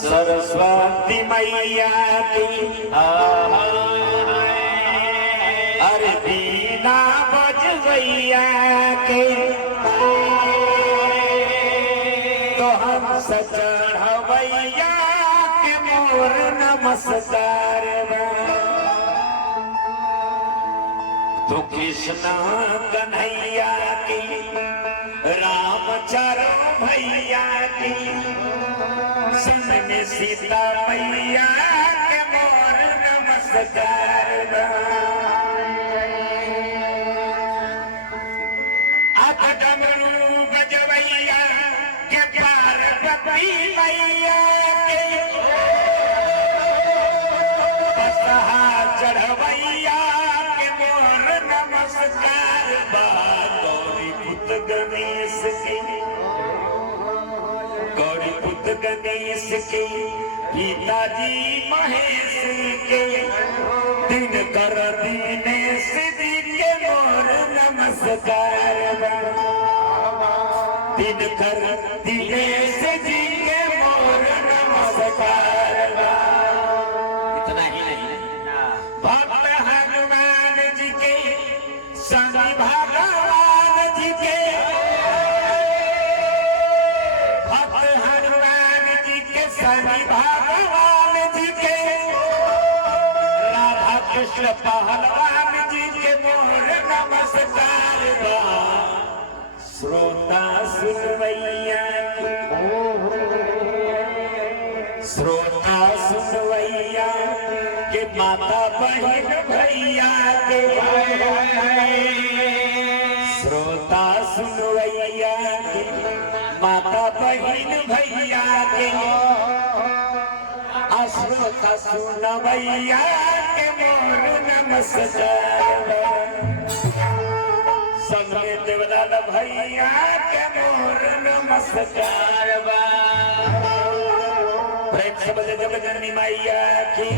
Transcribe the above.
सरस्वती मैया की अरे बीना बजवैया के तो हम चढ़वैया के मोर नमस्कार तो कृष्ण कन्हैया की रामचरण भैया की संग में सीता मैया के मोर नमस्कार अब डमरू बजवैया के पार्वती मैया के बसहा चढ़वैया के मोर नमस्कार गौरी पुत गणेश की गौरी पुत गणेश के पिताजी महेश के दिन कर दिनेश जी के मोर नमस्कार दिन कर दिनेश जी के मोर नमस्कार इतना ही नहीं भक्त हनुमान जी के शनि भगवान जी के भक्त हनुमान जी के शनि भगवान जी के राधा कृष्ण पहलवान जी के मोर नमस्कार श्रोता सुनवैया श्रोता सुनवैया के माता बहन भैया के श्रोता सुनवैया के माता बहन भैया के श्रोता सुनवैया के मोर नमस्कार संग में देवलाल भैया के मोर नमस्कार प्रेम से बोले जब जननी मैया की